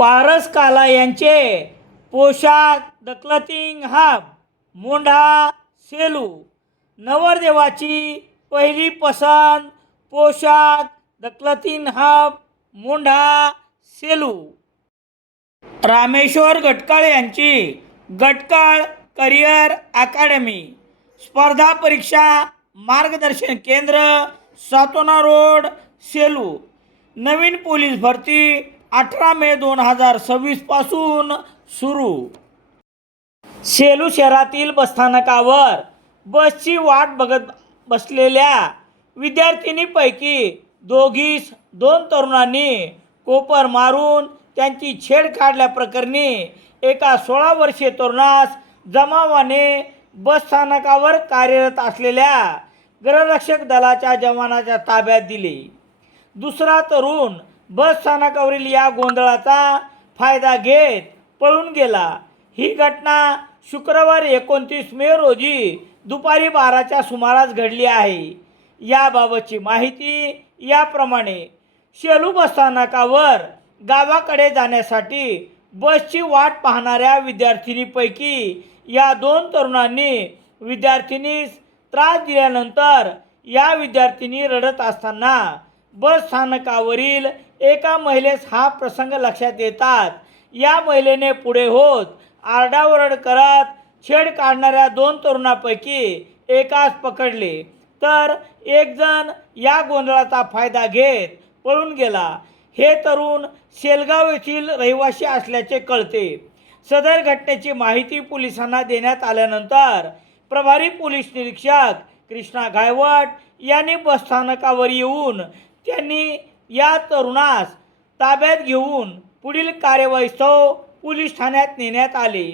पारस काला यांचे पोशाख द क्लथिंग हब मोंढा सेलू. नवरदेवाची पहिली पसंत पोशाख द क्लथिंग हब मोंढा सेलू. रामेश्वर गटकाळ यांची गटकाळ करिअर अकॅडमी स्पर्धा परीक्षा मार्गदर्शन केंद्र सातोना रोड सेलू. नवीन पोलीस भरती 18 मे 2026 पासून सुरू. सेलू शहरातील बसस्थानकावर बसची वाट बघत बसलेल्या विद्यार्थिनीपैकी दोघीस 2 तरुणांनी कोपर मारून त्यांची छेड काढल्याप्रकरणी एका 16 वर्षीय तरुणास जमावाने बसस्थानकावर कार्यरत असलेल्या गृहरक्षक दलाच्या जवानाच्या ताब्यात दिले. दुसरा तरुण बसस्थानकावरील या गोंधळाचा फायदा घेत पळून गेला. ही घटना शुक्रवारी 29 मे रोजी दुपारी 12च्या सुमारास घडली आहे. याबाबतची माहिती याप्रमाणे. सेलू बसस्थानकावर गावाकडे जाण्यासाठी बसची वाट पाहणाऱ्या विद्यार्थिनीपैकी या 2 तरुणांनी विद्यार्थिनीस त्रास दिल्यानंतर या विद्यार्थिनी रडत असताना बसस्थानकावरील एका महिलेस हा प्रसंग लक्षात येतात या महिलेने पुढे होत आरडाओरड करत छेड काढणाऱ्या 2 तरुणांपैकी एकास पकडले, तर एक जण या गोंधळाचा फायदा घेत पळून गेला. हे तरुण शेलगाव येथील रहिवासी असल्याचे कळते. सदर घटनेची माहिती पोलिसांना देण्यात आल्यानंतर प्रभारी पोलीस निरीक्षक कृष्णा गायवट यांनी बसस्थानकावर येऊन त्यांनी या तरुणास ताब्यात घेऊन पुढील कार्यवाहीस्तव पोलीस ठाण्यात नेण्यात आले.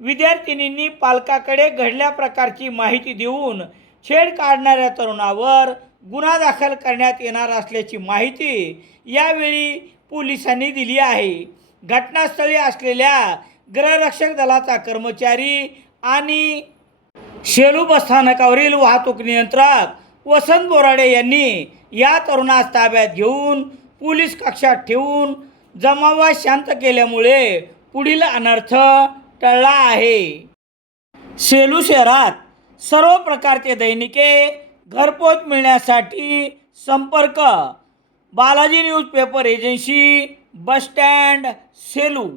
विद्यार्थिनींनी पालकाकडे घडल्या प्रकारची माहिती देऊन छेड काढणाऱ्या तरुणावर गुन्हा दाखल करण्यात येणार असल्याची माहिती यावेळी पोलिसांनी दिली आहे. घटनास्थळी असलेल्या गृहरक्षक दलाचा कर्मचारी आणि सेलू बसस्थानकावरील वाहतूक नियंत्रक वसंत बोराडे यांनी या तरुणास ताब्यात घेऊन पोलीस कक्षात ठेवून जमावास शांत केल्यामुळे पुढील अनर्थ टळला आहे. सेलू शहरात सर्व प्रकारचे दैनिके घरपोच मिळण्यासाठी संपर्क Balaji newspaper agency, bus stand, Selu.